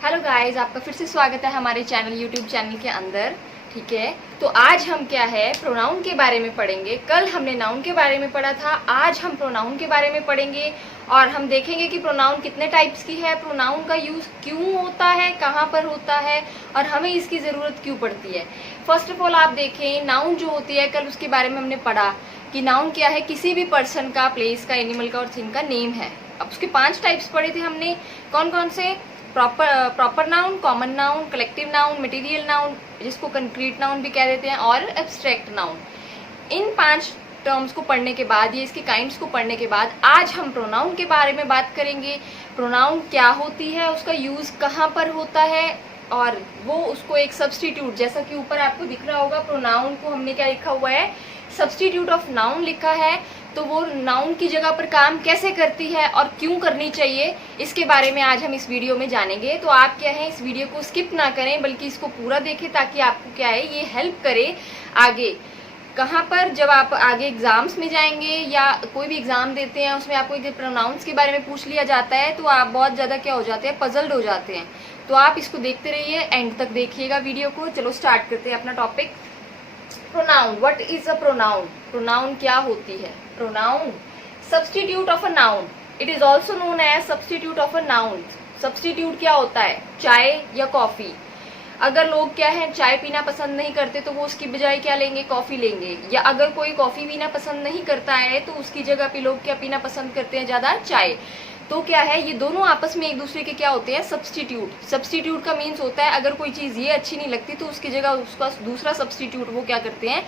Hello guys, आपका फिर से स्वागत है हमारे यूट्यूब चैनल के अंदर। ठीक है, तो आज हम क्या है प्रोनाउन के बारे में पढ़ेंगे। कल हमने नाउन के बारे में पढ़ा था, आज हम प्रोनाउन के बारे में पढ़ेंगे और हम देखेंगे कि प्रोनाउन कितने टाइप्स की है, प्रोनाउन का यूज क्यों होता है, कहाँ पर होता है और हमें इसकी ज़रूरत क्यों पड़ती है। फर्स्ट ऑफ ऑल आप देखें, नाउन जो होती है, कल उसके बारे में हमने पढ़ा कि नाउन क्या है, किसी भी पर्सन का, प्लेस का, एनिमल का और थिंग का नेम है। अब उसके 5 टाइप्स पढ़े थे हमने। कौन कौन से? Proper noun, common noun, collective noun, material noun जिसको कंक्रीट नाउन भी कह देते हैं, और एब्स्ट्रैक्ट नाउन। इन 5 टर्म्स को पढ़ने के बाद, ये इसके काइंड्स को पढ़ने के बाद, आज हम प्रोनाउन के बारे में बात करेंगे। प्रोनाउन क्या होती है, उसका यूज कहाँ पर होता है और वो उसको एक सब्स्टिट्यूट, जैसा कि ऊपर आपको दिख रहा होगा, प्रोनाउन को हमने क्या लिखा हुआ है, सब्स्टिट्यूट ऑफ नाउन लिखा है। तो वो नाउन की जगह पर काम कैसे करती है और क्यों करनी चाहिए, इसके बारे में आज हम इस वीडियो में जानेंगे। तो आप क्या है, इस वीडियो को स्किप ना करें बल्कि इसको पूरा देखें, ताकि आपको क्या है ये हेल्प करे आगे। कहाँ पर जब आप आगे एग्जाम्स में जाएंगे या कोई भी एग्जाम देते हैं, उसमें आपको प्रोनाउंस के बारे में पूछ लिया जाता है तो आप बहुत ज़्यादा क्या हो जाते हैं, पजल्ड हो जाते हैं। तो आप इसको देखते रहिए, एंड तक देखिएगा वीडियो को। चलो स्टार्ट करते हैं अपना topic. Pronoun, what is a pronoun? Pronoun क्या होती है? Pronoun substitute of a noun, it is also known as substitute of a noun. Substitute क्या होता है? चाय या कॉफी। अगर लोग क्या है चाय पीना पसंद नहीं करते तो वो उसकी बजाय क्या लेंगे, कॉफी लेंगे। या अगर कोई कॉफी पीना पसंद नहीं करता है तो उसकी जगह पे लोग क्या पीना पसंद करते हैं, ज्यादा चाय। तो क्या है, ये दोनों आपस में एक दूसरे के क्या होते हैं, सब्स्टिट्यूट। सब्स्टिट्यूट का मीन्स होता है अगर कोई चीज ये अच्छी नहीं लगती तो उसकी जगह उसका दूसरा सब्स्टिट्यूट वो क्या करते हैं,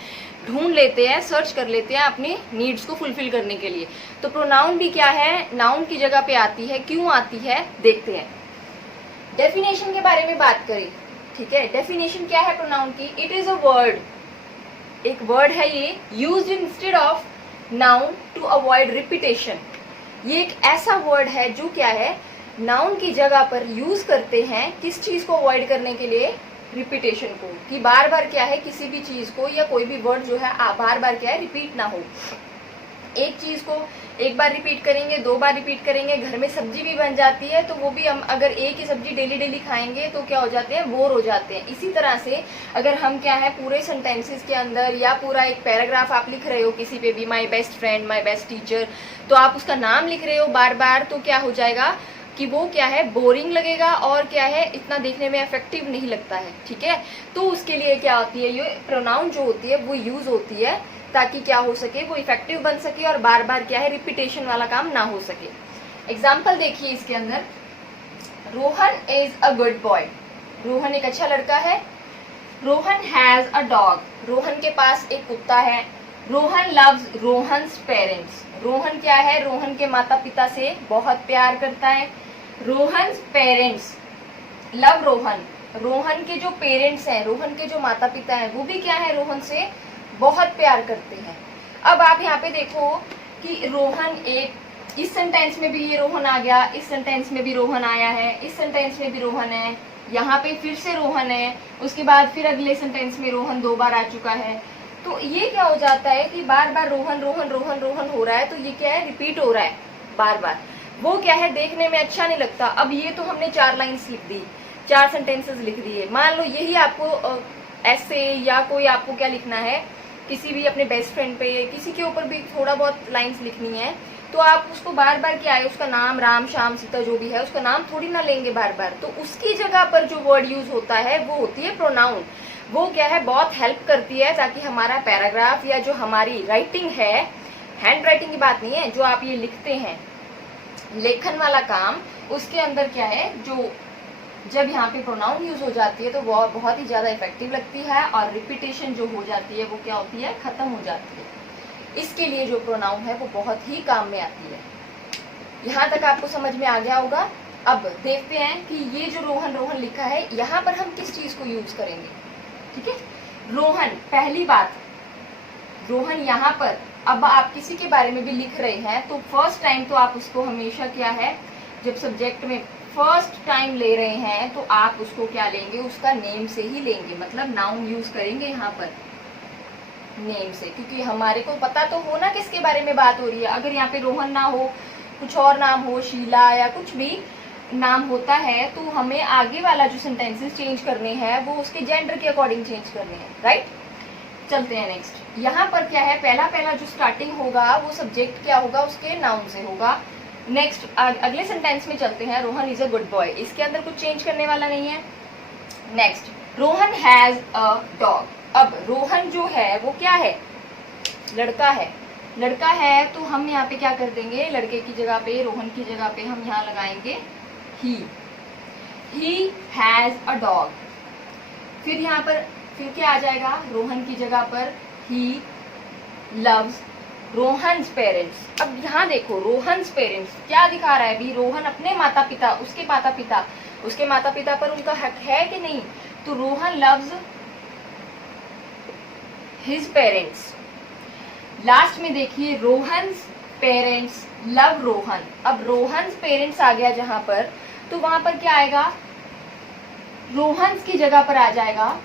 ढूंढ लेते हैं, सर्च कर लेते हैं अपने नीड्स को फुलफिल करने के लिए। तो प्रोनाउन भी क्या है, नाउन की जगह पे आती है। क्यों आती है देखते हैं। डेफिनेशन के बारे में बात करें, ठीक है। डेफिनेशन क्या है प्रोनाउन की? इट इज अ वर्ड, एक वर्ड है ये, used instead of noun to avoid repetition. ये एक ऐसा वर्ड है जो क्या है, नाउन की जगह पर यूज करते हैं किस चीज को अवॉइड करने के लिए, रिपीटेशन को। कि बार बार क्या है, किसी भी चीज को या कोई भी वर्ड जो है बार बार क्या है, रिपीट ना हो। एक चीज को एक बार रिपीट करेंगे, 2 बार रिपीट करेंगे, घर में सब्जी भी बन जाती है तो वो भी हम अगर एक ही सब्जी डेली डेली खाएंगे तो क्या हो जाते हैं, बोर हो जाते हैं। इसी तरह से अगर हम क्या है पूरे सेंटेंसेस के अंदर या पूरा एक पैराग्राफ आप लिख रहे हो किसी पे भी, my best friend, my best teacher, तो आप उसका नाम लिख रहे हो बार बार, तो क्या हो जाएगा कि वो क्या है, बोरिंग लगेगा और क्या है, इतना देखने में इफेक्टिव नहीं लगता है। ठीक है, तो उसके लिए क्या होती है, ये प्रोनाउन जो होती है वो यूज होती है ताकि क्या हो सके, वो इफेक्टिव बन सके और बार बार क्या है, रिपीटेशन वाला काम ना हो सके। एग्जाम्पल देखिए इसके अंदर, Rohan is a good boy. Rohan एक अच्छा लड़का है। Rohan has a dog, Rohan के पास एक कुत्ता है। रोहन लव्स रोहन्स पेरेंट्स, रोहन क्या है, रोहन के माता पिता से बहुत प्यार करता है। रोहन्स पेरेंट्स लव रोहन, रोहन के जो पेरेंट्स हैं, रोहन के जो माता पिता हैं, वो भी क्या है, रोहन से बहुत प्यार करते हैं। अब आप यहाँ पे देखो कि रोहन एक, इस सेंटेंस में भी ये रोहन आ गया, इस सेंटेंस में भी रोहन आया है, इस सेंटेंस में भी रोहन है, यहाँ पे फिर से रोहन है, उसके बाद फिर अगले सेंटेंस में रोहन 2 बार आ चुका है। तो ये क्या हो जाता है कि बार बार रोहन रोहन रोहन रोहन हो रहा है, तो ये क्या है, रिपीट हो रहा है बार बार। वो क्या है, देखने में अच्छा नहीं लगता। अब ये तो हमने 4 लाइन्स लिख दी, 4 सेंटेंसेस लिख दिए। मान लो यही आपको ऐसे या कोई आपको क्या लिखना है, किसी भी अपने बेस्ट फ्रेंड पे, किसी के ऊपर भी थोड़ा बहुत लाइंस लिखनी है, तो आप उसको बार बार क्या है, उसका नाम, राम श्याम सीता जो भी है, उसका नाम थोड़ी ना लेंगे बार बार। तो उसकी जगह पर जो वर्ड यूज होता है वो होती है प्रोनाउन। वो क्या है, बहुत हेल्प करती है ताकि हमारा पैराग्राफ या जो हमारी राइटिंग है, हैंड राइटिंग की बात नहीं है, जो आप ये लिखते हैं लेखन वाला काम, उसके अंदर क्या है, जो जब यहाँ पे प्रोनाउन यूज हो जाती है तो वो बहुत ही ज्यादा इफेक्टिव लगती है और रिपीटेशन जो हो जाती है वो क्या होती है, खत्म हो जाती है। इसके लिए जो प्रोनाउन है वो बहुत ही काम में आती है। यहाँ तक आपको समझ में आ गया होगा। अब देखते हैं कि ये जो रोहन रोहन लिखा है, यहाँ पर हम किस चीज को यूज करेंगे। ठीक है, रोहन, पहली बात, रोहन यहाँ पर, अब आप किसी के बारे में भी लिख रहे हैं तो फर्स्ट टाइम तो आप उसको हमेशा क्या है, जब सब्जेक्ट में फर्स्ट टाइम ले रहे हैं तो आप उसको क्या लेंगे, उसका नेम से ही लेंगे, मतलब नाउन यूज करेंगे यहाँ पर नेम से, क्योंकि हमारे को पता तो हो ना किसके बारे में बात हो रही है। अगर यहाँ पे रोहन ना हो, कुछ और नाम हो, शीला या कुछ भी, नाम होता है तो हमें आगे वाला जो सेंटेंसेस चेंज करने हैं वो उसके जेंडर के अकॉर्डिंग चेंज करने हैं, राइट। चलते हैं नेक्स्ट। यहाँ पर क्या है, पहला जो स्टार्टिंग होगा वो सब्जेक्ट क्या होगा, उसके नाउन से होगा। नेक्स्ट अगले सेंटेंस में चलते हैं, Rohan is a good boy. इसके अंदर कुछ चेंज करने वाला नहीं है। Next, Rohan has a dog. अब रोहन जो है वो क्या है, लड़का है। लड़का है तो हम यहाँ पे क्या कर देंगे, लड़के की जगह पे, रोहन की जगह पे हम यहाँ लगाएंगे ही हैज अ डॉग। फिर यहाँ पर फिर क्या आ जाएगा, रोहन की जगह पर ही लव्स रोहन्स पेरेंट्स। अब यहाँ देखो, रोहन्स पेरेंट्स क्या दिखा रहा है अभी, रोहन अपने माता पिता, उसके माता पिता पर उनका हक है कि नहीं, तो Rohan loves his parents. Last में देखिए, रोहन्स पेरेंट्स लव रोहन। अब रोहन्स पेरेंट्स आ गया जहां पर, तो वहां पर क्या आएगा, रोहन्स की जगह पर आ जाएगा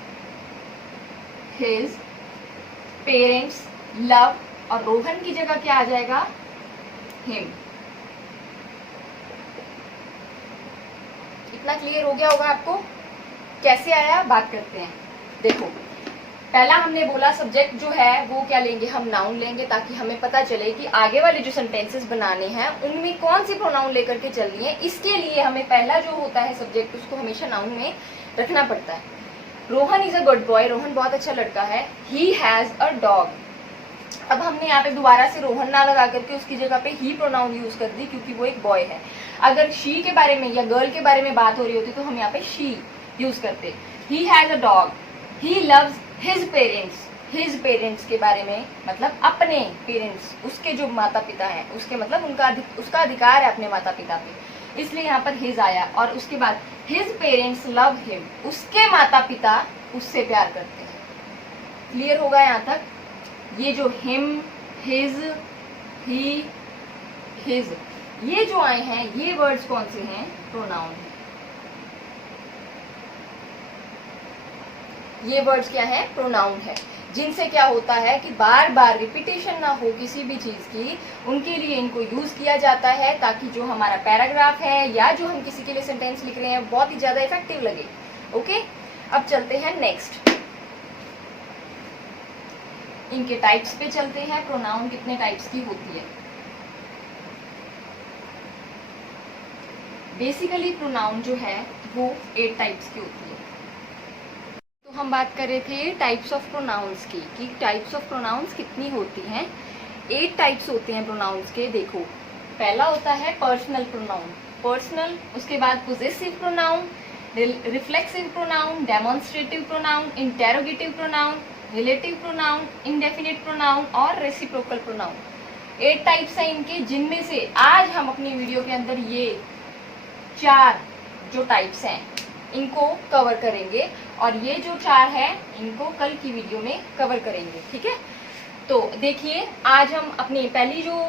हिज पेरेंट्स लव, और रोहन की जगह क्या आ जाएगा, हिम। इतना क्लियर हो गया होगा आपको, कैसे आया बात करते हैं। देखो, पहला हमने बोला सब्जेक्ट जो है वो क्या लेंगे, हम नाउन लेंगे, ताकि हमें पता चले कि आगे वाले जो सेंटेंसेस बनाने हैं उनमें कौन सी प्रोनाउन लेकर के चलनी है। इसके लिए हमें पहला जो होता है सब्जेक्ट, उसको हमेशा नाउन में रखना पड़ता है। Rohan is a good boy, Rohan बहुत अच्छा लड़का है। He has a dog. अब हमने यहाँ पे दोबारा से रोहन ना लगा करके उसकी जगह पे ही प्रोनाउन यूज कर दी, क्योंकि वो एक बॉय है। अगर शी के बारे में या गर्ल के बारे में बात हो रही होती तो हम यहाँ पे शी यूज करते। He has a dog, he loves his parents के बारे में मतलब अपने पेरेंट्स, उसके जो माता पिता हैं, उसके मतलब उसका अधिकार है अपने माता पिता पे, इसलिए यहाँ पर हिज आया। और उसके बाद हिज पेरेंट्स लव हिम, उसके माता पिता उससे प्यार करते हैं। क्लियर होगा यहाँ तक। ये जो हिम, हिज, ही, हिज, ये जो आए हैं, ये वर्ड्स कौन से हैं, प्रोनाउन है। ये वर्ड्स क्या है, प्रोनाउन है, जिनसे क्या होता है कि बार बार रिपीटेशन ना हो किसी भी चीज की, उनके लिए इनको यूज किया जाता है, ताकि जो हमारा पैराग्राफ है या जो हम किसी के लिए सेंटेंस लिख रहे हैं बहुत ही ज्यादा इफेक्टिव लगे। ओके, अब चलते हैं नेक्स्ट, इनके टाइप्स पे चलते हैं। प्रोनाउन कितने टाइप्स की होती है। बेसिकली प्रोनाउन जो है वो 8 टाइप्स की होती है। तो हम बात कर रहे थे टाइप्स ऑफ प्रोनाउंस की, कि टाइप्स ऑफ प्रोनाउंस कितनी होती हैं। 8 टाइप्स होते हैं प्रोनाउंस के। देखो, पहला होता है पर्सनल प्रोनाउन, पर्सनल, उसके बाद possessive pronoun, reflexive pronoun, demonstrative pronoun, interrogative pronoun, relative pronoun, indefinite pronoun और रेसिप्रोकल प्रोनाउन। 8 टाइप्स हैं इनके, जिनमें से आज हम अपनी वीडियो के अंदर ये 4 जो टाइप्स हैं इनको कवर करेंगे, और ये जो 4 है इनको कल की वीडियो में कवर करेंगे। ठीक है, तो देखिए, आज हम अपनी पहली जो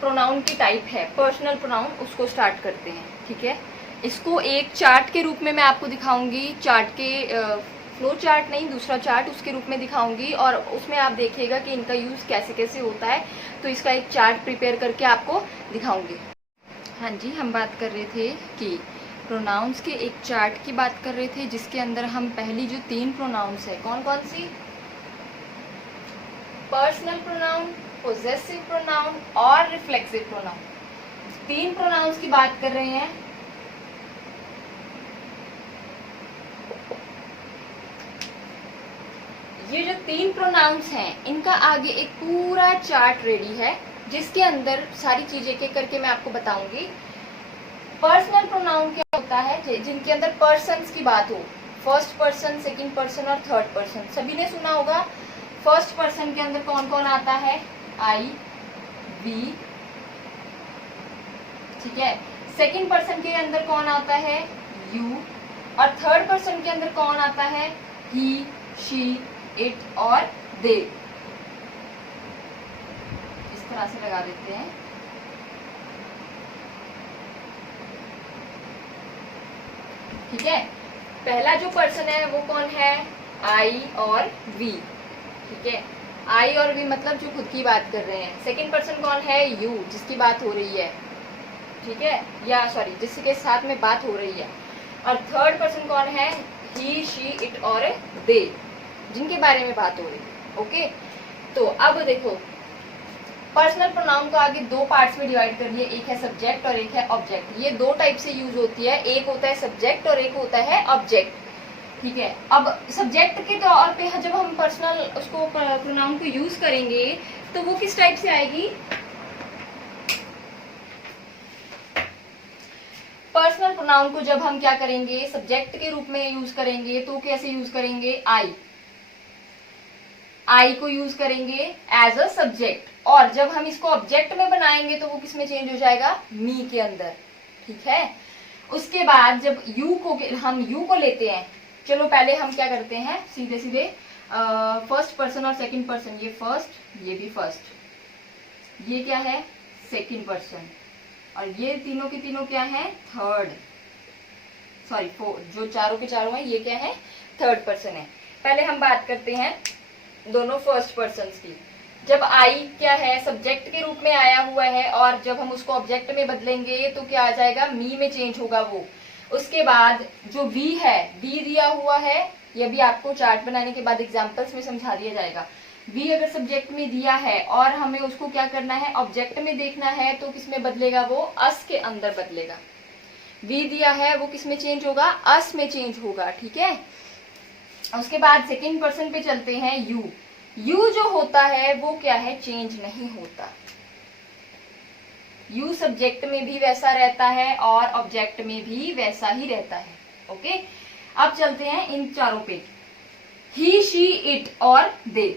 प्रोनाउन की टाइप है पर्सनल प्रोनाउन, उसको स्टार्ट करते हैं। ठीक है, इसको एक चार्ट के रूप में मैं आपको दिखाऊंगी, चार्ट के फ्लो चार्ट नहीं, दूसरा चार्ट उसके रूप में दिखाऊंगी, और उसमें आप देखिएगा कि इनका यूज कैसे कैसे होता है। तो इसका एक चार्ट प्रिपेयर करके आपको दिखाऊंगी। हाँ जी, हम बात कर रहे थे कि प्रोनाउंस के एक चार्ट की बात कर रहे थे, जिसके अंदर हम पहली जो 3 प्रोनाउंस है, कौन कौन सी, पर्सनल प्रोनाउन, पोजेसिव प्रोनाउन और रिफ्लेक्सिव प्रोनाउन, 3 प्रोनाउंस की बात कर रहे हैं। ये जो 3 प्रोनाउंस हैं, इनका आगे एक पूरा चार्ट रेडी है, जिसके अंदर सारी चीजें एक एक करके मैं आपको बताऊंगी। पर्सनल प्रोनाउन क्या होता है, जिनके अंदर पर्सन्स की बात हो, फर्स्ट पर्सन, सेकंड पर्सन और थर्ड पर्सन। सभी ने सुना होगा। फर्स्ट पर्सन के अंदर कौन कौन आता है, आई, वी, ठीक है। सेकंड पर्सन के अंदर कौन आता है, यू, और थर्ड पर्सन के अंदर कौन आता है, ही, शी, इट और दे। इस तरह से लगा देते हैं। ठीक है, पहला जो पर्सन है वो कौन है, आई और वी। ठीक है, आई और वी मतलब जो खुद की बात कर रहे हैं। सेकंड पर्सन कौन है, यू, जिसकी बात हो रही है। ठीक है, या सॉरी जिसके साथ में बात हो रही है। और थर्ड पर्सन कौन है? ही, शी, इट और दे, जिनके बारे में बात हो रही है। ओके, तो अब देखो पर्सनल प्रोनाउन को आगे दो पार्ट्स में डिवाइड कर दिए, एक है सब्जेक्ट और एक है ऑब्जेक्ट। ये दो टाइप से यूज होती है, एक होता है सब्जेक्ट और एक होता है ऑब्जेक्ट। ठीक है, अब सब्जेक्ट के तौर पे जब हम पर्सनल उसको प्रोनाउन को यूज करेंगे तो वो किस टाइप से आएगी? पर्सनल प्रोनाउन को जब हम क्या करेंगे, सब्जेक्ट के रूप में यूज करेंगे तो कैसे यूज करेंगे? आई को यूज करेंगे एज अ सब्जेक्ट, और जब हम इसको ऑब्जेक्ट में बनाएंगे तो वो किस में चेंज हो जाएगा? मी के अंदर। ठीक है, उसके बाद जब हम यू को लेते हैं, चलो पहले हम क्या करते हैं, सीधे सीधे फर्स्ट पर्सन और सेकंड पर्सन, ये फर्स्ट, ये भी फर्स्ट, ये क्या है? सेकंड पर्सन, और ये तीनों के तीनों क्या है? थर्ड, सॉरी जो चारों के चारों हैं ये क्या है? थर्ड पर्सन है। पहले हम बात करते हैं दोनों फर्स्ट पर्सन की। जब आई क्या है? सब्जेक्ट के रूप में आया हुआ है, और जब हम उसको ऑब्जेक्ट में बदलेंगे तो क्या आ जाएगा? मी में चेंज होगा वो। उसके बाद जो वी है, वी दिया हुआ है, ये भी आपको चार्ट बनाने के बाद एग्जांपल्स में समझा दिया जाएगा। वी अगर सब्जेक्ट में दिया है और हमें उसको क्या करना है? ऑब्जेक्ट में देखना है, तो किसमें बदलेगा वो? अस के अंदर बदलेगा। वी दिया है वो किसमें चेंज होगा? अस में चेंज होगा। ठीक है, उसके बाद सेकेंड पर्सन पे चलते हैं, यू। यू जो होता है वो क्या है? चेंज नहीं होता। यू सब्जेक्ट में भी वैसा रहता है और ऑब्जेक्ट में भी वैसा ही रहता है। ओके, अब चलते हैं इन चारों पे, ही, शी, इट और दे।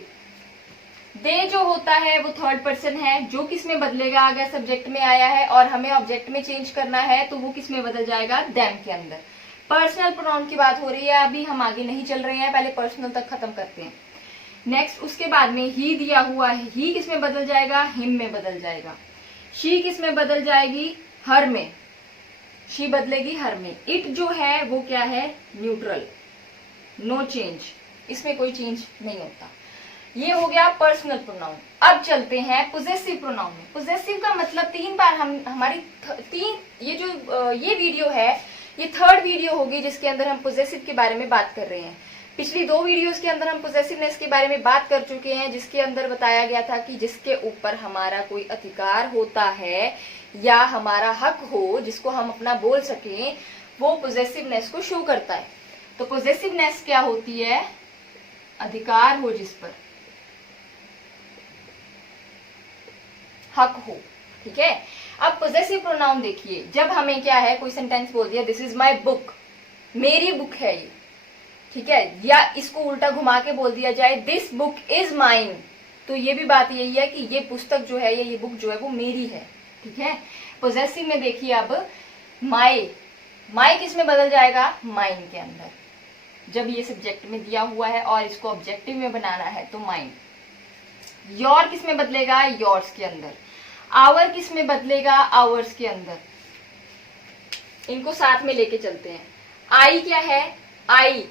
दे जो होता है वो थर्ड पर्सन है, जो किस में बदलेगा? अगर सब्जेक्ट में आया है और हमें ऑब्जेक्ट में चेंज करना है तो वो किस में बदल जाएगा? देम के अंदर। पर्सनल प्रोनाउन की बात हो रही है, अभी हम आगे नहीं चल रहे हैं, पहले पर्सनल तक खत्म करते हैं। नेक्स्ट, उसके बाद में ही दिया हुआ है, ही किस में बदल जाएगा? हिम में बदल जाएगा। शी किस में बदल जाएगी? हर में, शी बदलेगी हर में। इट जो है वो क्या है? न्यूट्रल, नो चेंज, इसमें कोई चेंज नहीं होता। ये हो गया पर्सनल प्रोनाउन। अब चलते हैं पोजेसिव प्रोनाउन में। पोजेसिव का मतलब तीन बार ये वीडियो है, ये थर्ड वीडियो होगी जिसके अंदर हम पोजेसिव के बारे में बात कर रहे हैं। पिछली दो वीडियोस के अंदर हम पोजेसिवनेस के बारे में बात कर चुके हैं, जिसके अंदर बताया गया था कि जिसके ऊपर हमारा कोई अधिकार होता है या हमारा हक हो, जिसको हम अपना बोल सकें, वो पोजेसिवनेस को शो करता है। तो पोजेसिवनेस क्या होती है? अधिकार हो, जिस पर हक हो। ठीक है, अब पोजेसिव प्रोनाउन देखिए, जब हमें क्या है, कोई सेंटेंस बोल दिया, दिस इज माई बुक, मेरी बुक है ये। ठीक है, या इसको उल्टा घुमा के बोल दिया जाए, दिस बुक इज माइन, तो ये भी बात यही है कि ये पुस्तक जो है या ये बुक जो है वो मेरी है। ठीक है, पोजेसिव में देखिए अब माई, माई किस में बदल जाएगा? माइन के अंदर, जब ये सब्जेक्ट में दिया हुआ है और इसको ऑब्जेक्टिव में बनाना है तो माइन। योर किस में बदलेगा? योर्स के अंदर। आवर किस में बदलेगा? आवर्स के अंदर। इनको साथ में लेके चलते हैं। आई क्या है? आई,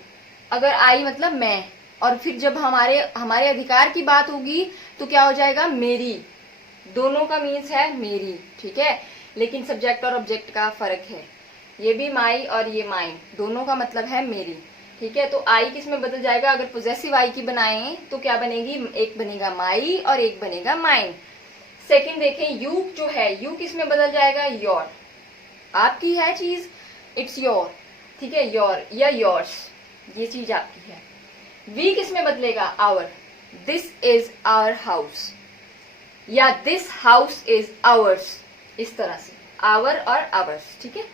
अगर आई मतलब मैं, और फिर जब हमारे अधिकार की बात होगी तो क्या हो जाएगा? मेरी। दोनों का मीन्स है मेरी। ठीक है, लेकिन सब्जेक्ट और ऑब्जेक्ट का फर्क है, ये भी माई और ये माइन, दोनों का मतलब है मेरी। ठीक है, तो आई किस में बदल जाएगा? अगर पोजेसिव आई की बनाएं तो क्या बनेगी? एक बनेगा माई और एक बनेगा माइन। सेकंड देखें, यू जो है, यू किस में बदल जाएगा? योर, आपकी है चीज, इट्स योर। ठीक है, योर या योर्स, ये चीज आपकी है। वी किस में बदलेगा? Our, this is our house, या दिस हाउस इज आवर्स, इस तरह से आवर और आवर्स। ठीक है,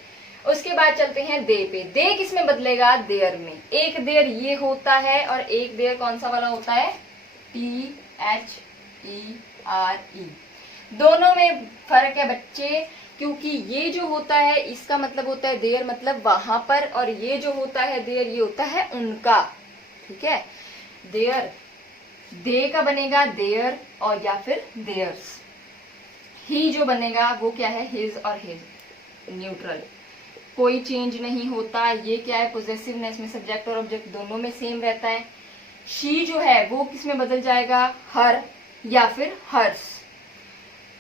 उसके बाद चलते हैं दे पे। दे किस में बदलेगा? देयर में। एक देयर ये होता है और एक देयर कौन सा वाला होता है? THERE। दोनों में फर्क है बच्चे, क्योंकि ये जो होता है इसका मतलब होता है देयर, मतलब वहां पर, और ये जो होता है देयर, ये होता है उनका। ठीक है, देयर, दे का बनेगा देयर और या फिर देयर्स। ही जो बनेगा वो क्या है? हिज और हिज, न्यूट्रल, कोई चेंज नहीं होता। ये क्या है? पोजेसिवनेस में सब्जेक्ट और ऑब्जेक्ट दोनों में सेम रहता है। शी जो है वो किस में बदल जाएगा? हर या फिर हर्स।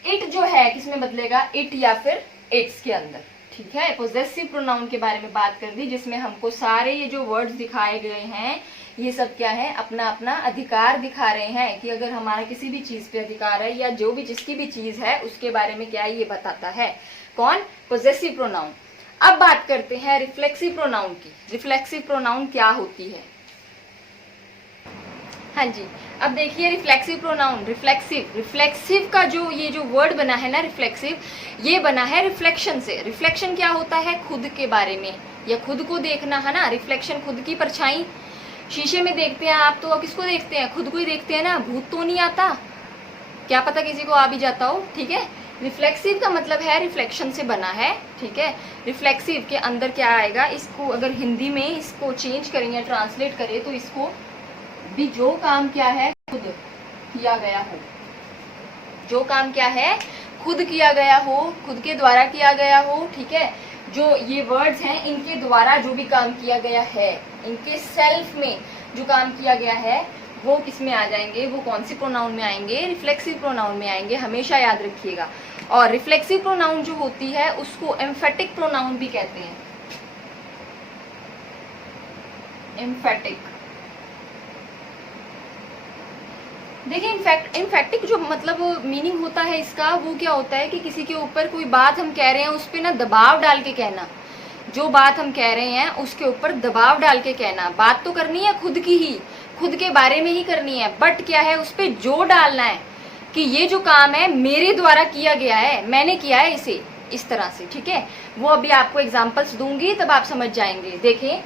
इट जो है किस में बदलेगा? इट या फिर इट्स के अंदर, ठीक है। पोजेसिव प्रोनाउन के बारे में बात कर दी, जिसमें हमको सारे ये जो वर्ड्स दिखाए गए हैं ये सब क्या है, अपना अपना अधिकार दिखा रहे हैं कि अगर हमारा किसी भी चीज पे अधिकार है या जो भी जिसकी भी चीज है उसके बारे में क्या ये बताता है। कौन? Possessive pronoun. अब बात करते हैं रिफ्लेक्सिव प्रोनाउन की। रिफ्लेक्सिव प्रोनाउन क्या होती है? हाँ जी, अब देखिए रिफ्लेक्सिव प्रोनाउन। रिफ्लेक्सिव का जो ये जो वर्ड बना है ना रिफ्लेक्सिव, ये बना है रिफ्लेक्शन से। रिफ्लेक्शन क्या होता है? खुद के बारे में या खुद को देखना, है ना। रिफ्लेक्शन खुद की परछाई। शीशे में देखते हैं आप तो किसको देखते हैं? खुद को ही देखते हैं ना, भूत तो नहीं आता, क्या पता किसी को आ भी जाता हो, ठीक है। रिफ्लेक्सिव का मतलब है रिफ्लेक्शन से बना है, ठीक है। रिफ्लेक्सिव के अंदर क्या आएगा, इसको अगर हिंदी में इसको चेंज करें या ट्रांसलेट करें तो इसको भी जो काम क्या है खुद किया गया हो, जो काम क्या है खुद किया गया हो, खुद के द्वारा किया गया हो, ठीक है। जो ये वर्ड्स हैं इनके द्वारा जो भी काम किया गया है, इनके सेल्फ में जो काम किया गया है वो किस में आ जाएंगे? वो कौन सी प्रोनाउन में आएंगे? रिफ्लेक्सिव प्रोनाउन में आएंगे, हमेशा याद रखिएगा। और रिफ्लेक्सिव प्रोनाउन जो होती है उसको एम्फेटिक प्रोनाउन भी कहते हैं। एम्फेटिक, देखिए इनफैक्टिक जो मतलब मीनिंग होता है इसका, वो क्या होता है कि किसी के ऊपर कोई बात हम कह रहे हैं उस पर ना दबाव डाल के कहना। जो बात हम कह रहे हैं उसके ऊपर दबाव डाल के कहना। बात तो करनी है खुद की ही, खुद के बारे में ही करनी है, बट क्या है उस पर जोर डालना है कि ये जो काम है मेरे द्वारा किया गया है, मैंने किया है इसे, इस तरह से, ठीक है। वो अभी आपको एग्जाम्पल्स दूंगी तब आप समझ जाएंगे। देखें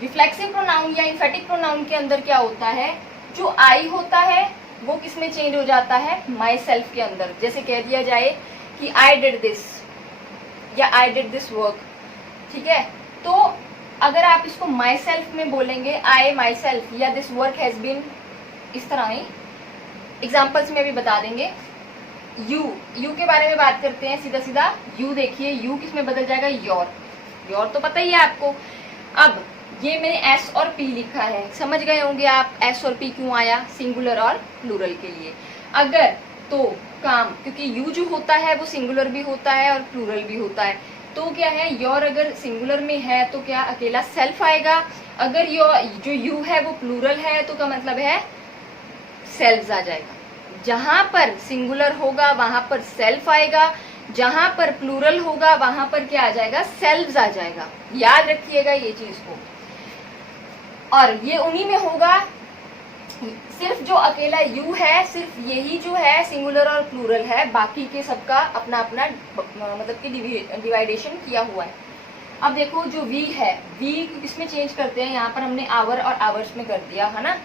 रिफ्लेक्सिव प्रोनाउन या एम्फेटिक प्रोनाउन के अंदर क्या होता है, जो आई होता है वो किस में चेंज हो जाता है? माई सेल्फ के अंदर। जैसे कह दिया जाए कि आई डिड दिस या आई डिड दिस वर्क, ठीक है। तो अगर आप इसको माई सेल्फ में बोलेंगे, आई माई सेल्फ, या दिस वर्क हैज बीन, इस तरह ही एग्जाम्पल्स में भी बता देंगे। यू के बारे में बात करते हैं सीधा सीधा। यू देखिए, यू किस में बदल जाएगा? योर। योर तो पता ही है आपको। अब ये मैंने एस और पी लिखा है, समझ गए होंगे आप एस और पी क्यों आया, सिंगुलर और प्लूरल के लिए। अगर तो काम, क्योंकि यू जो होता है वो सिंगुलर भी होता है और प्लूरल भी होता है, तो क्या है योर अगर सिंगुलर में है तो क्या अकेला सेल्फ आएगा। अगर जो यू है वो प्लूरल है तो क्या मतलब है? सेल्व्स आ जाएगा। जहां पर सिंगुलर होगा वहां पर सेल्फ आएगा, जहां पर प्लूरल होगा वहां पर क्या आ जाएगा? सेल्व्स आ जाएगा। याद रखिएगा ये चीज को। और ये उन्हीं में होगा, सिर्फ जो अकेला यू है सिर्फ यही जो है सिंगुलर और प्लूरल है, बाकी के सबका अपना अपना मतलब कि डिवाइडेशन किया हुआ है। अब देखो जो वी है, वी किसमें चेंज करते हैं? यहाँ पर हमने आवर और आवर्स में कर दिया है ना,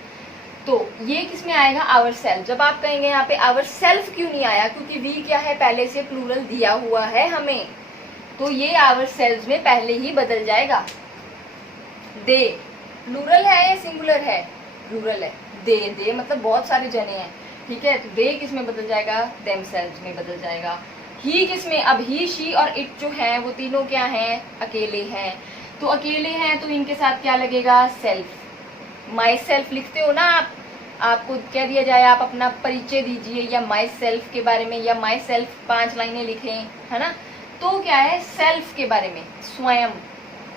तो ये किसमें आएगा? Our self. जब आप कहेंगे यहाँ पे आवर सेल्फ क्यों नहीं आया, क्योंकि वी क्या है पहले से प्लूरल दिया हुआ है हमें, तो ये आवर सेल्फ में पहले ही बदल जाएगा। दे प्लूरल है या सिंगुलर है? प्लूरल है। दे मतलब बहुत सारे जने हैं, ठीक है। तो दे किस में बदल जाएगा? देमसेल्व्स में बदल जाएगा। ही किस में? अब ही, शी और इट जो है वो तीनों क्या हैं? अकेले हैं। तो अकेले हैं तो इनके साथ क्या लगेगा? सेल्फ। माई सेल्फ लिखते हो ना आप, आपको कह दिया जाए आप अपना परिचय दीजिए या माई सेल्फ के बारे में, या माई सेल्फ 5 लाइनें लिखें, है ना। तो क्या है? सेल्फ के बारे में, स्वयं,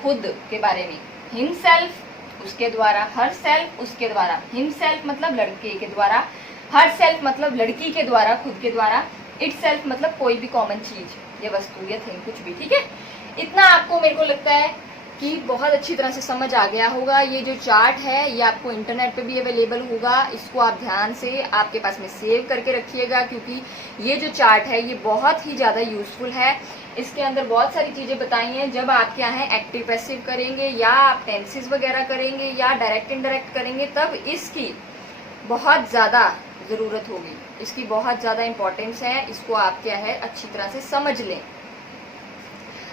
खुद के बारे में। हिम सेल्फ उसके द्वारा, हर सेल्फ उसके द्वारा। हिम सेल्फ मतलब लड़के के द्वारा, हर सेल्फ मतलब लड़की के द्वारा, खुद के द्वारा। इट सेल्फ मतलब कोई भी कॉमन चीज या वस्तु या थिंग, कुछ भी, ठीक है। इतना आपको मेरे को लगता है कि बहुत अच्छी तरह से समझ आ गया होगा। ये जो चार्ट है ये आपको इंटरनेट पे भी अवेलेबल होगा, इसको आप ध्यान से आपके पास में सेव करके रखिएगा, क्योंकि ये जो चार्ट है ये बहुत ही ज्यादा यूजफुल है। इसके अंदर बहुत सारी चीजें बताई हैं। जब आप क्या है एक्टिव पैसिव करेंगे या आप टेंसेस वगैरह करेंगे या डायरेक्ट इनडायरेक्ट करेंगे, तब इसकी बहुत ज्यादा जरूरत होगी, इसकी बहुत ज्यादा इंपॉर्टेंस है। इसको आप क्या है अच्छी तरह से समझ लें।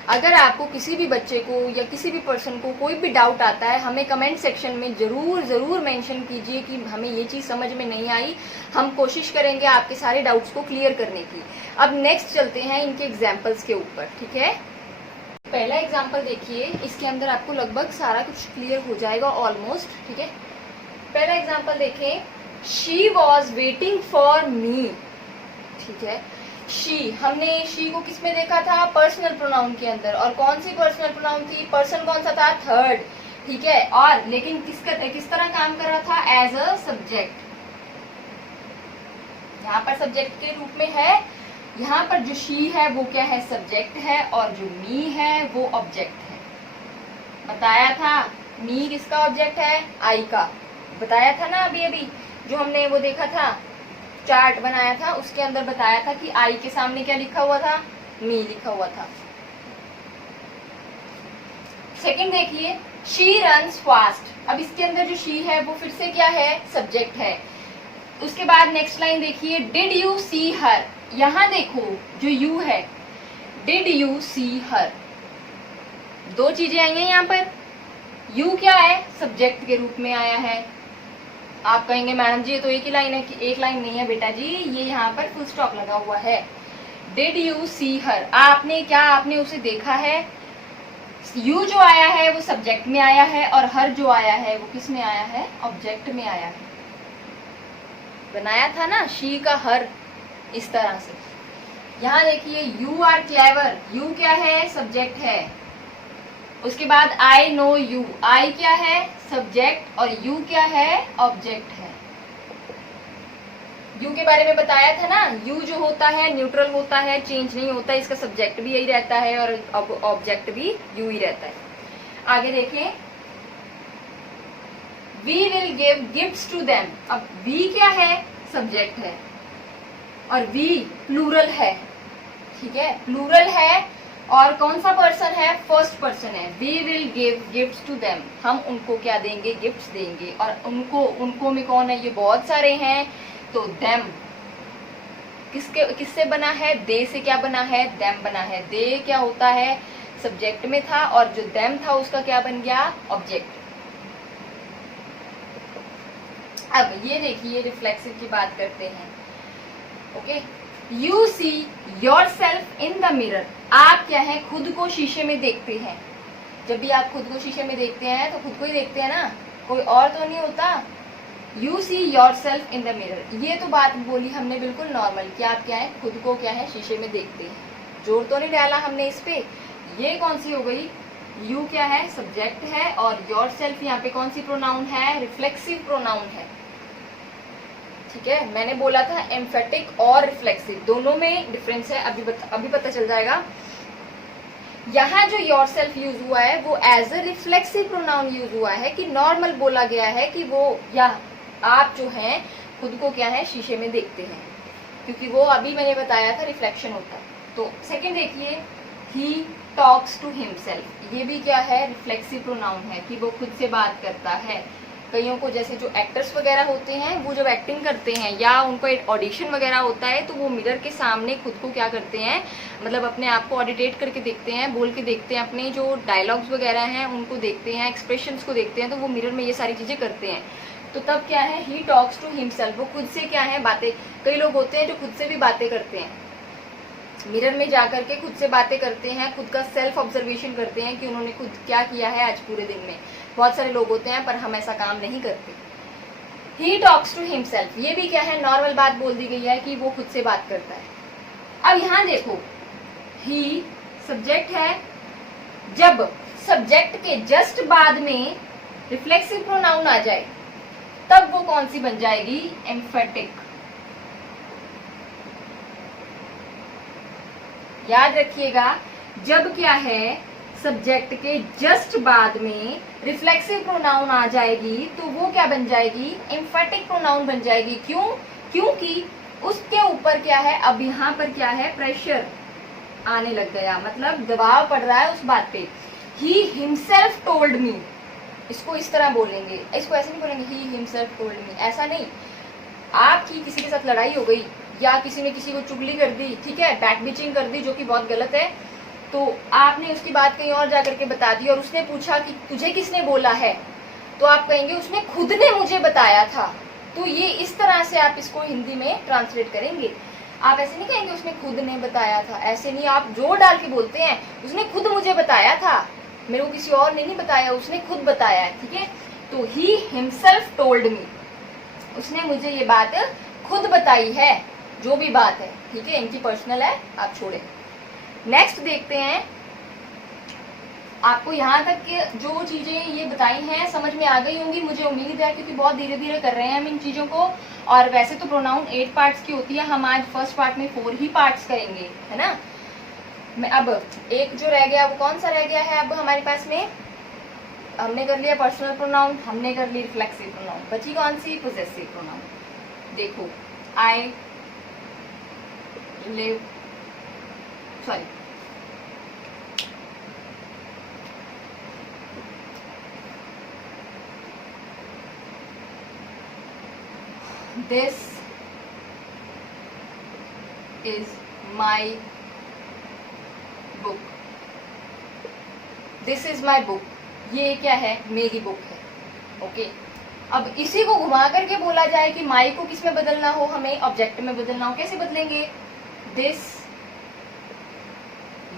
अगर आपको किसी भी बच्चे को या किसी भी पर्सन को कोई भी डाउट आता है, हमें कमेंट सेक्शन में जरूर मेंशन कीजिए कि हमें ये चीज समझ में नहीं आई। हम कोशिश करेंगे आपके सारे डाउट्स को क्लियर करने की। अब नेक्स्ट चलते हैं इनके एग्जाम्पल्स के ऊपर, ठीक है। पहला एग्जाम्पल देखिए, इसके अंदर आपको लगभग सारा कुछ क्लियर हो जाएगा ऑलमोस्ट, ठीक है। पहला एग्जाम्पल देखें, she was waiting for me, ठीक है। शी, हमने शी को किस में देखा था? पर्सनल प्रोनाउन के अंदर। और कौन सी पर्सनल प्रोनाउन थी? पर्सन कौन सा था? थर्ड, ठीक है। और लेकिन किस तरह काम कर रहा था? As a subject. यहाँ पर सब्जेक्ट के रूप में है। यहाँ पर जो शी है वो क्या है? सब्जेक्ट है, और जो मी है वो ऑब्जेक्ट है। बताया था मी किसका ऑब्जेक्ट है? आई का। बताया था ना अभी अभी जो हमने वो देखा था, चार्ट बनाया था, उसके अंदर बताया था कि आई के सामने क्या लिखा हुआ था? मी लिखा हुआ था। सेकंड देखिए, शी रन्स फास्ट। अब इसके अंदर जो शी है वो फिर से क्या है? सब्जेक्ट है। उसके बाद नेक्स्ट लाइन देखिए, डिड यू सी हर। यहां देखो जो यू है, डिड यू सी हर, दो चीजें आई हैं यहाँ पर। यू क्या है? सब्जेक्ट के रूप में आया है। आप कहेंगे मैडम जी ये तो एक ही लाइन है। कि एक लाइन नहीं है बेटा जी, ये यहाँ पर फुल स्टॉप लगा हुआ है। डिड यू सी हर, आपने क्या, आपने उसे देखा है। यू जो आया है वो सब्जेक्ट में आया है, और हर जो आया है वो किस में आया है? ऑब्जेक्ट में आया है। बनाया था ना शी का हर इस तरह से। यहाँ देखिए, यू आर क्लेवर, यू क्या है? सब्जेक्ट है। उसके बाद आई नो यू, आई क्या है? सब्जेक्ट, और यू क्या है? ऑब्जेक्ट है। यू के बारे में बताया था ना, यू जो होता है न्यूट्रल होता है, चेंज नहीं होता, इसका सब्जेक्ट भी यही रहता है और ऑब्जेक्ट भी यू ही रहता है। आगे देखें, we will give gifts to them. अब वी क्या है? सब्जेक्ट है, और वी प्लूरल है, ठीक है, प्लूरल है। और कौन सा पर्सन है? फर्स्ट पर्सन है। We will give gifts to them, हम उनको क्या देंगे? गिफ्ट्स देंगे। और उनको में कौन है? ये बहुत सारे हैं। तो देम किससे बना है? दे से क्या बना है? देम बना है। दे क्या होता है? सब्जेक्ट में था, और जो देम था उसका क्या बन गया? ऑब्जेक्ट। अब ये देखिए, रिफ्लेक्सिव की बात करते हैं। Okay, you see your self in the mirror. आप क्या है? खुद को शीशे में देखते हैं। जब भी आप खुद को शीशे में देखते हैं तो खुद को ही देखते हैं ना, कोई और तो नहीं होता। You see your self in the mirror, ये तो बात बोली हमने बिल्कुल नॉर्मल कि आप क्या है? खुद को क्या है? शीशे में देखते हैं। जोर तो नहीं डाला हमने इस पे। ये कौन सी हो गई? यू क्या है? सब्जेक्ट है, और योर सेल्फ यहाँ पे कौन सी प्रोनाउन है? रिफ्लेक्सिव प्रोनाउन है, ठीक है। मैंने बोला था एम्फेटिक और रिफ्लेक्सिव दोनों में डिफरेंस है, अभी पता चल जाएगा। यहाँ जो योर सेल्फ यूज हुआ है वो as a reflexive pronoun use हुआ है, कि नॉर्मल बोला गया है कि वो या आप जो हैं खुद को क्या है? शीशे में देखते हैं, क्योंकि वो अभी मैंने बताया था रिफ्लेक्शन होता है। तो सेकंड देखिए, ही टॉक्स टू हिमसेल्फ, ये भी क्या है? रिफ्लेक्सिव प्रोनाउन है, कि वो खुद से बात करता है। कईयों को, जैसे जो एक्टर्स वगैरह होते हैं, वो जब एक्टिंग करते हैं या उनको ऑडिशन वगैरह होता है तो वो मिरर के सामने खुद को क्या करते हैं? मतलब अपने आप को ऑडिटेट करके देखते हैं, बोल के देखते हैं, अपने जो डायलॉग्स वगैरह हैं उनको देखते हैं, एक्सप्रेशंस को देखते हैं। तो वो मिरर में ये सारी चीजें करते हैं। तो तब क्या है? ही टॉक्स टू हिमसेल्फ, वो खुद से क्या है? बातें। कई लोग होते हैं जो खुद से भी बातें करते हैं, मिरर में जाकर के खुद से बातें करते हैं, खुद का सेल्फ ऑब्जर्वेशन करते हैं कि उन्होंने खुद क्या किया है आज पूरे दिन में। बहुत सारे लोग होते हैं, पर हम ऐसा काम नहीं करते। ही टॉक्स टू हिमसेल्फ, ये भी क्या है? नॉर्मल बात बोल दी गई है कि वो खुद से बात करता है। अब यहाँ देखो, ही सब्जेक्ट है। जब सब्जेक्ट के जस्ट बाद में रिफ्लेक्सिव प्रोनाउन आ जाए तब वो कौन सी बन जाएगी? एम्फेटिक। याद रखिएगा, जब क्या है? सब्जेक्ट के जस्ट बाद में रिफ्लेक्सिव प्रोनाउन आ जाएगी तो वो क्या बन जाएगी? एम्फेटिक प्रोनाउन बन जाएगी। क्यों? क्योंकि उसके ऊपर क्या है? अब यहाँ पर क्या है? प्रेशर आने लग गया, मतलब दबाव पड़ रहा है उस बात पे। ही हिमसेल्फ टोल्ड मी, इसको इस तरह बोलेंगे, इसको ऐसे नहीं बोलेंगे ही हिमसेल्फ टोल्ड मी, ऐसा नहीं। आपकी किसी के साथ लड़ाई हो गई या किसी ने किसी को चुगली कर दी, ठीक है, बैक बिचिंग कर दी, जो कि बहुत गलत है, तो आपने उसकी बात कहीं और जाकर के बता दी और उसने पूछा कि तुझे किसने बोला है, तो आप कहेंगे उसने खुद ने मुझे बताया था। तो ये इस तरह से आप इसको हिंदी में ट्रांसलेट करेंगे। आप ऐसे नहीं कहेंगे उसने खुद ने बताया था, ऐसे नहीं, आप जोर डाल के बोलते हैं उसने खुद मुझे बताया था, मेरे को किसी और ने नहीं बताया, उसने खुद बताया है, ठीक है। तो ही हिमसेल्फ टोल्ड मी, उसने मुझे ये बात खुद बताई है। जो भी बात है, ठीक है, इनकी पर्सनल है, आप छोड़ें। नेक्स्ट देखते हैं, आपको यहाँ तक के जो चीजें ये बताई हैं समझ में आ गई होंगी, मुझे उम्मीद है, क्योंकि बहुत धीरे धीरे कर रहे हैं हम इन चीजों को। और वैसे तो प्रोनाउन 8 पार्ट्स की होती है, हम आज फर्स्ट पार्ट में 4 ही पार्ट्स करेंगे, है ना। मैं अब एक जो रह गया वो कौन सा रह गया है अब हमारे पास में, हमने कर लिया पर्सनल प्रोनाउन, हमने कर ली रिफ्लेक्सिव प्रोनाउन, बची कौन सी, पोजेसिव प्रोनाउन। देखो, I live, sorry, this is my book, this is my book, ये क्या है, मेरी बुक है, ओके। अब इसी को घुमा करके बोला जाए कि माई को किस में बदलना हो, हमें ऑब्जेक्ट में बदलना हो, कैसे बदलेंगे, दिस,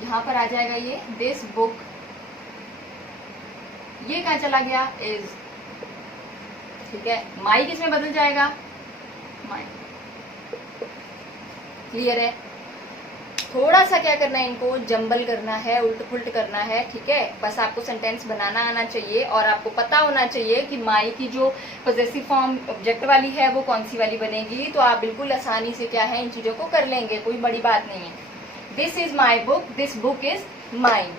यहां पर आ जाएगा ये दिस बुक, ये कहाँ चला गया, इज, ठीक है। माई किस में बदल जाएगा, माई, क्लियर है। थोड़ा सा क्या करना है, इनको जंबल करना है, उल्ट पुल्ट करना है, ठीक है। बस आपको सेंटेंस बनाना आना चाहिए और आपको पता होना चाहिए कि माई की जो पॉजेसिव फॉर्म ऑब्जेक्ट वाली है वो कौन सी वाली बनेगी, तो आप बिल्कुल आसानी से क्या है इन चीजों को कर लेंगे, कोई बड़ी बात नहीं है। This is my book, this book is mine.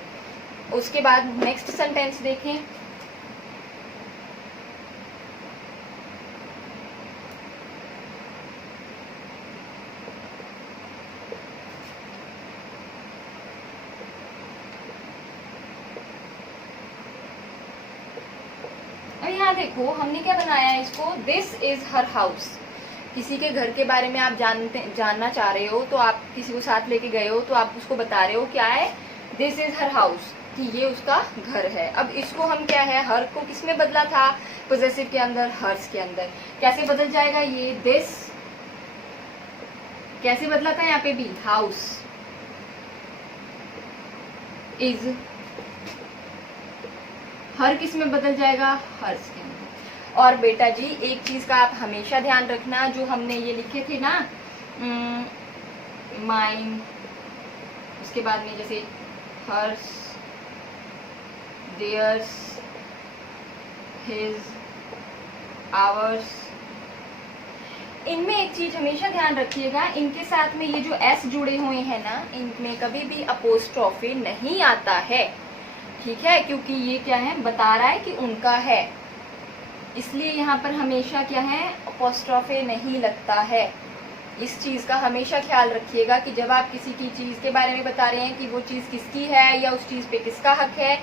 उसके बाद नेक्स्ट सेंटेंस देखें, यहाँ देखो हमने क्या बनाया है इसको, दिस इज हर हाउस। किसी के घर के बारे में आप जानना चाह रहे हो, तो आप किसी को साथ लेके गए हो तो आप उसको बता रहे हो क्या है, दिस इज हर हाउस, कि ये उसका घर है। अब इसको हम क्या है, हर को किस में बदला था, पोजेसिव के अंदर, हर्स के अंदर। कैसे बदल जाएगा ये, दिस कैसे बदला था यहाँ पे भी, हाउस इज, हर किस में बदल जाएगा, हर्स के अंदर। और बेटा जी एक चीज का आप हमेशा ध्यान रखना, जो हमने ये लिखे थे ना, माइन, उसके बाद में जैसे हर्स, देयर्स, हिज, आवर्स, इनमें एक चीज हमेशा ध्यान रखिएगा, इनके साथ में ये जो एस जुड़े हुए हैं ना, इनमें कभी भी अपोस्ट्रोफी नहीं आता है, ठीक है, क्योंकि ये क्या है, बता रहा है कि उनका है, इसलिए यहाँ पर हमेशा क्या है, अपोस्ट्रोफे नहीं लगता है। इस चीज का हमेशा ख्याल रखिएगा कि जब आप किसी की चीज के बारे में बता रहे हैं कि वो चीज किसकी है या उस चीज पे किसका हक है,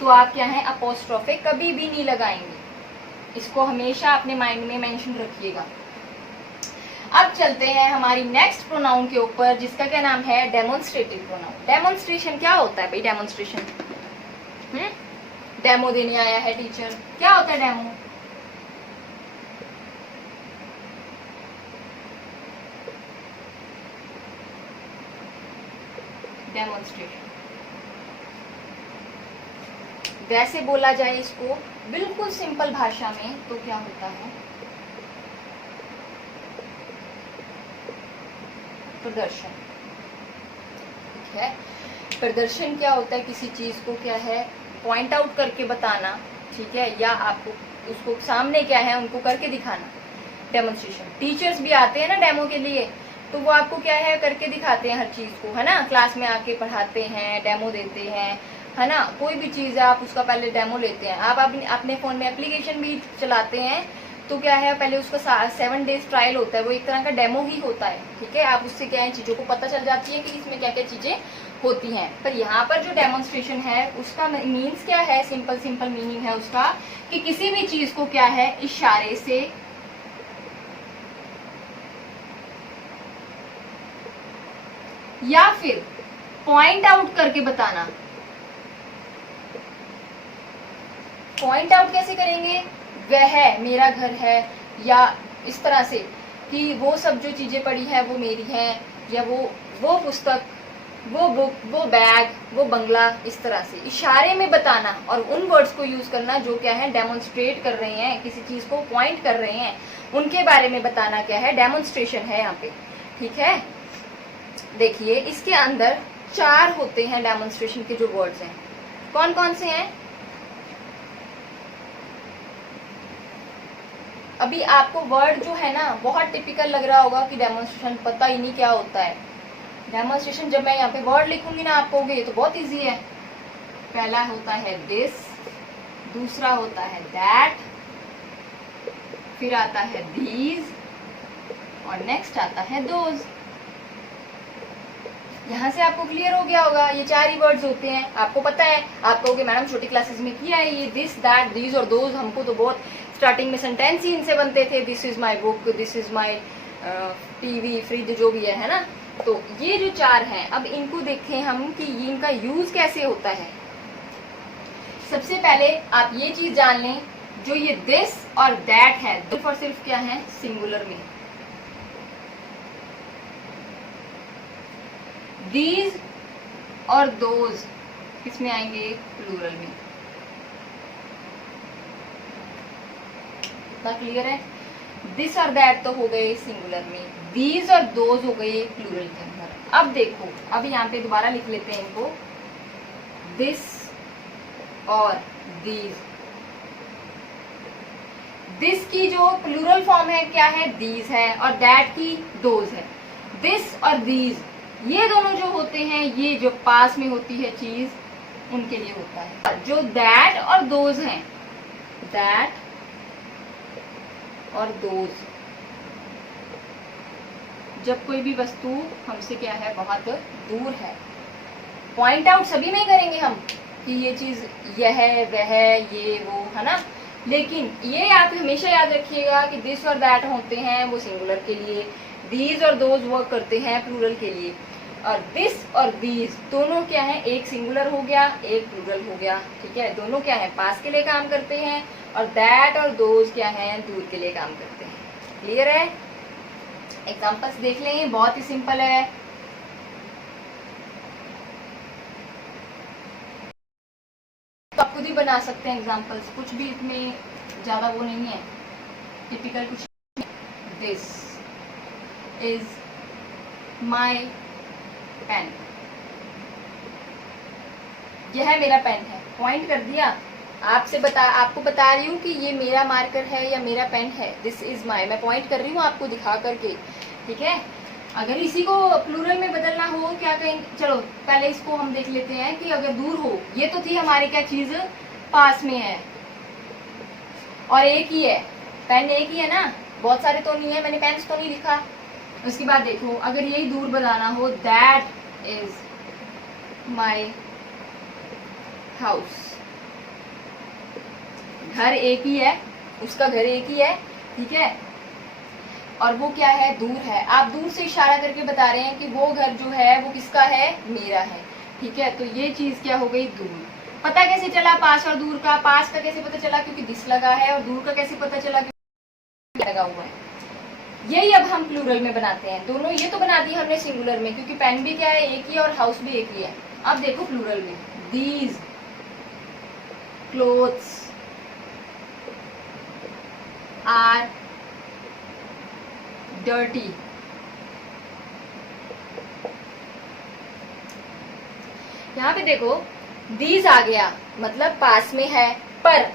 तो आप क्या है, अपोस्ट्रोफे कभी भी नहीं लगाएंगे। इसको हमेशा अपने माइंड में मेंशन रखिएगा। अब चलते हैं हमारी नेक्स्ट प्रोनाउन के ऊपर, जिसका क्या नाम है, डेमोन्स्ट्रेटिव प्रोनाउन। डेमोन्स्ट्रेशन क्या होता है भाई, डेमोन्स्ट्रेशन, डेमो देने आया है टीचर, क्या होता है डेमो, डेमोन्स्ट्रेशन। वैसे बोला जाए इसको बिल्कुल सिंपल भाषा में तो क्या होता है, प्रदर्शन, ठीक है। प्रदर्शन क्या होता है, किसी चीज को क्या है, पॉइंट आउट करके बताना, ठीक है, या आपको उसको सामने क्या है उनको करके दिखाना, डेमोन्स्ट्रेशन। टीचर्स भी आते हैं ना डेमो के लिए, तो वो आपको क्या है करके दिखाते हैं हर चीज को, है ना, क्लास में आके पढ़ाते हैं, डेमो देते हैं, है ना। कोई भी चीज है आप उसका पहले डेमो लेते हैं। आप अपने फोन में एप्लीकेशन भी चलाते हैं, तो क्या है पहले उसका 7 डेज ट्रायल होता है, वो एक तरह का डेमो ही होता है, ठीक है। आप उससे क्या है चीजों को पता चल जाती है कि इसमें क्या क्या चीजें होती हैं। पर यहाँ पर जो डेमोन्स्ट्रेशन है उसका मीन्स क्या है, सिंपल मीनिंग है उसका कि किसी भी चीज को क्या है इशारे से या फिर पॉइंट आउट करके बताना। पॉइंट आउट कैसे करेंगे, वह मेरा घर है, या इस तरह से कि वो सब जो चीजें पड़ी है वो मेरी हैं, या वो पुस्तक, वो बुक, वो बैग, वो बंगला, इस तरह से इशारे में बताना और उन वर्ड्स को यूज करना जो क्या है डेमोन्स्ट्रेट कर रहे हैं, किसी चीज को पॉइंट कर रहे हैं, उनके बारे में बताना क्या है, डेमोन्स्ट्रेशन है यहाँ पे, ठीक है, देखिए इसके अंदर 4 होते हैं डेमोन्स्ट्रेशन के जो वर्ड्स हैं। कौन कौन से हैं? अभी आपको वर्ड जो है ना बहुत टिपिकल लग रहा होगा कि डेमोन्स्ट्रेशन पता ही नहीं क्या होता है। डेमोन्स्ट्रेशन जब मैं यहाँ पे वर्ड लिखूंगी ना आप कहोगे ये तो बहुत इजी है। पहला होता है दिस, दूसरा होता है दैट, फिर आता है these और नेक्स्ट आता है those। यहाँ से आपको क्लियर हो गया होगा, ये 4 ही वर्ड्स होते हैं, आपको पता है। आप कहोगे मैडम छोटी क्लासेस में किया है ये दिस दैट दीज और दोज, हमको तो बहुत स्टार्टिंग में सेंटेंस ही इनसे बनते थे, this is my book, this is my TV, fridge, जो भी है ना। तो ये जो 4 हैं, अब इनको देखें हम कि ये इनका यूज कैसे होता है। सबसे पहले आप ये चीज जान लें, जो ये दिस और दैट है सिर्फ और सिर्फ क्या है? सिंगुलर में। दीज और दोज किसमें आएंगे? प्लूरल में। इतना क्लियर है? दिस और दैट तो हो गए सिंगुलर में, दीज और दोज हो गए प्लूरल के अंदर। अब देखो, अब यहाँ पे दोबारा लिख लेते हैं इनको, दिस और दीज। दिस की जो प्लूरल फॉर्म है क्या है? दीज है, और दैट की दोज है। दिस और दीज ये दोनों जो होते हैं, ये जो पास में होती है चीज, उनके लिए होता है। जो दैट और दोज हैं, दैट और दोज, जब कोई भी वस्तु हमसे क्या है? बहुत दूर है। पॉइंट आउट सभी में ही करेंगे हम कि ये चीज यह वह ये वो, है ना। लेकिन ये आप हमेशा याद रखिएगा कि दिस और दैट होते हैं वो सिंगुलर के लिए, दीज और दोज वर्क करते हैं प्लूरल के लिए। और दिस और दीज दोनों क्या है? एक सिंगुलर हो गया, एक प्लूरल हो गया। ठीक है, दोनों क्या है? पास के लिए काम करते हैं, और दैट और दोज क्या है? दूर के लिए काम करते हैं। क्लियर है? एग्जाम्पल्स देख लें, बहुत ही सिंपल है। तो आप खुद ही बना सकते हैं एग्जाम्पल्स, कुछ भी इसमें ज्यादा वो नहीं है, टिपिकल कुछ। दिस इज माई पेन, यह मेरा पेन है। पॉइंट कर दिया, आपको बता रही हूँ कि ये मेरा मार्कर है या मेरा पेन है। दिस इज माई, मैं पॉइंट कर रही हूँ आपको दिखा करके। ठीक है, अगर इसी को प्लूरल में बदलना हो क्या कहेंगे? चलो पहले इसको हम देख लेते हैं कि अगर दूर हो, ये तो थी हमारी क्या चीज? पास में है और एक ही है, पेन एक ही है ना, बहुत सारे तो नहीं है, मैंने पेन्स तो नहीं लिखा। उसके बाद देखो, अगर यही दूर बनाना हो, दैट इज माई हाउस, घर एक ही है, उसका घर एक ही है। ठीक है, और वो क्या है? दूर है। आप दूर से इशारा करके बता रहे हैं कि वो घर जो है वो किसका है? मेरा है। ठीक है, तो ये चीज क्या हो गई? दूर। पता कैसे चला पास और दूर का? पास का कैसे पता चला? क्योंकि दिस लगा है, और दूर का कैसे पता चला? क्योंकि लगा हुआ है। यही अब हम प्लूरल में बनाते हैं। दोनों ये तो बना दी हमने सिंगुलर में, क्योंकि पेन भी क्या है? एक ही है, और हाउस भी एक ही है। अब देखो प्लूरल में, दीज क्लोथ्स आर डर्टी। यहाँ पे देखो दीज आ गया, मतलब पास में है, पर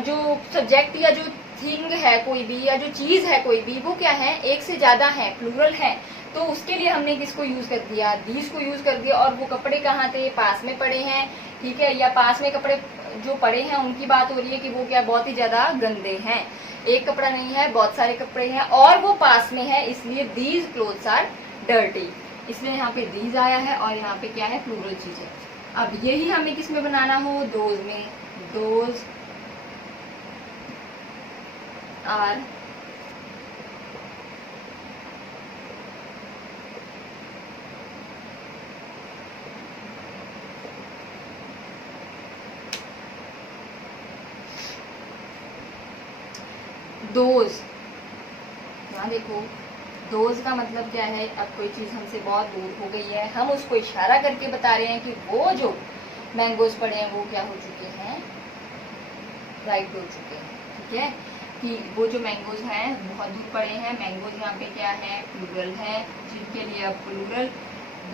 जो सब्जेक्ट या जो थिंग है कोई भी, या जो चीज है कोई भी, वो क्या है? एक से ज्यादा है, प्लूरल है। तो उसके लिए हमने किसको यूज कर दिया? दीज को यूज कर दिया। और वो कपड़े कहाँ थे? पास में पड़े हैं। ठीक है, या पास में कपड़े जो पड़े हैं उनकी बात हो रही है कि वो क्या बहुत ही ज्यादा गंदे हैं। एक कपड़ा नहीं है, बहुत सारे कपड़े हैं, और वो पास में है, इसलिए दीज क्लोथ्स आर डर्टी। इसलिए यहाँ पे दीज आया है, और यहाँ पे क्या है? प्लूरल चीज है। अब यही हमें किस में बनाना हो? दोज में। Those are those. यहाँ देखो, दोज का मतलब क्या है? अब कोई चीज हमसे बहुत दूर हो गई है, हम उसको इशारा करके बता रहे हैं कि वो जो मैंगोज पड़े हैं वो क्या हो चुके हैं? राइट हो चुके हैं। ठीक है, कि वो जो मैंगोज हैं बहुत दूर पड़े हैं। मैंगोज यहाँ पे क्या है, प्लूरल है, जिनके लिए अब प्लूरल,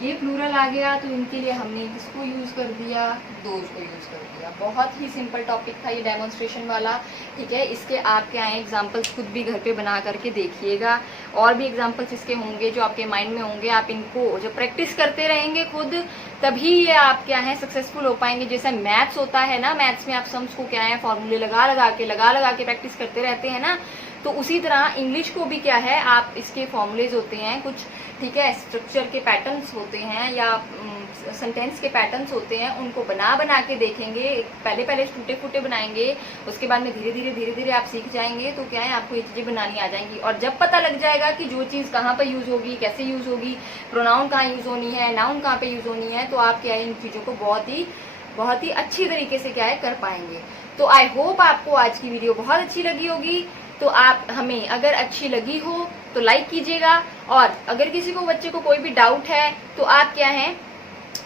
ये प्लूरल आ गया तो इनके लिए हमने किसको यूज़ कर दिया, दोज को यूज़ कर दिया। बहुत ही सिंपल टॉपिक था ये डेमोन्स्ट्रेशन वाला, ठीक है। इसके आप क्या है एग्जाम्पल्स खुद भी घर पे बना करके देखिएगा, और भी एग्जाम्पल्स इसके होंगे जो आपके माइंड में होंगे। आप इनको जब प्रैक्टिस करते रहेंगे खुद, तभी ये आप क्या है सक्सेसफुल हो पाएंगे। जैसे मैथ्स होता है ना, मैथ्स में आप सम्स को क्या है फॉर्मूले लगा लगा के प्रैक्टिस करते रहते हैं ना, तो उसी तरह इंग्लिश को भी क्या है आप इसके फॉर्मूलेज होते हैं कुछ, ठीक है, स्ट्रक्चर के पैटर्न्स होते हैं या सेंटेंस के पैटर्न्स होते हैं, उनको बना बना के देखेंगे। पहले टूटे फूटे बनाएंगे, उसके बाद में धीरे धीरे आप सीख जाएंगे, तो क्या है आपको ये चीजें बनानी आ जाएंगी। और जब पता लग जाएगा कि जो चीज कहाँ पर यूज होगी, कैसे यूज होगी, प्रोनाउन कहाँ यूज होनी है, नाउन कहाँ पे यूज होनी है, तो आप क्या है इन चीजों को बहुत ही अच्छी तरीके से क्या है कर पाएंगे। तो आई होप आपको आज की वीडियो बहुत अच्छी लगी होगी। तो आप हमें अगर अच्छी लगी हो तो लाइक कीजिएगा, और अगर किसी को बच्चे को कोई भी डाउट है तो आप क्या है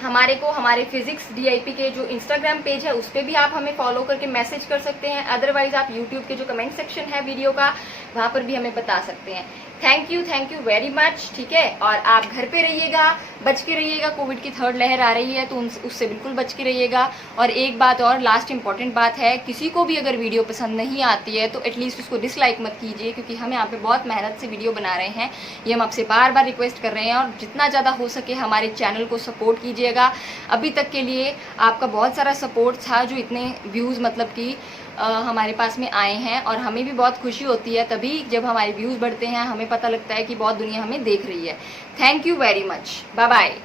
हमारे फिजिक्स DIP के जो इंस्टाग्राम पेज है उस पर भी आप हमें फॉलो करके मैसेज कर सकते हैं। अदरवाइज आप यूट्यूब के जो कमेंट सेक्शन है वीडियो का, वहां पर भी हमें बता सकते हैं। थैंक यू वेरी मच, ठीक है। और आप घर पे रहिएगा, बच के रहिएगा, कोविड की 3rd लहर आ रही है तो उससे बिल्कुल बच के रहिएगा। और एक बात और लास्ट इंपॉर्टेंट बात है, किसी को भी अगर वीडियो पसंद नहीं आती है तो एटलीस्ट उसको डिसलाइक मत कीजिए, क्योंकि हम यहाँ पे बहुत मेहनत से वीडियो बना रहे हैं। ये हम आपसे बार बार रिक्वेस्ट कर रहे हैं, और जितना ज़्यादा हो सके हमारे चैनल को सपोर्ट कीजिएगा। अभी तक के लिए आपका बहुत सारा सपोर्ट था, जो इतने व्यूज़ मतलब कि हमारे पास में आए हैं, और हमें भी बहुत खुशी होती है तभी जब हमारे व्यूज़ बढ़ते हैं, हमें पता लगता है कि बहुत दुनिया हमें देख रही है। Thank you very much, bye bye.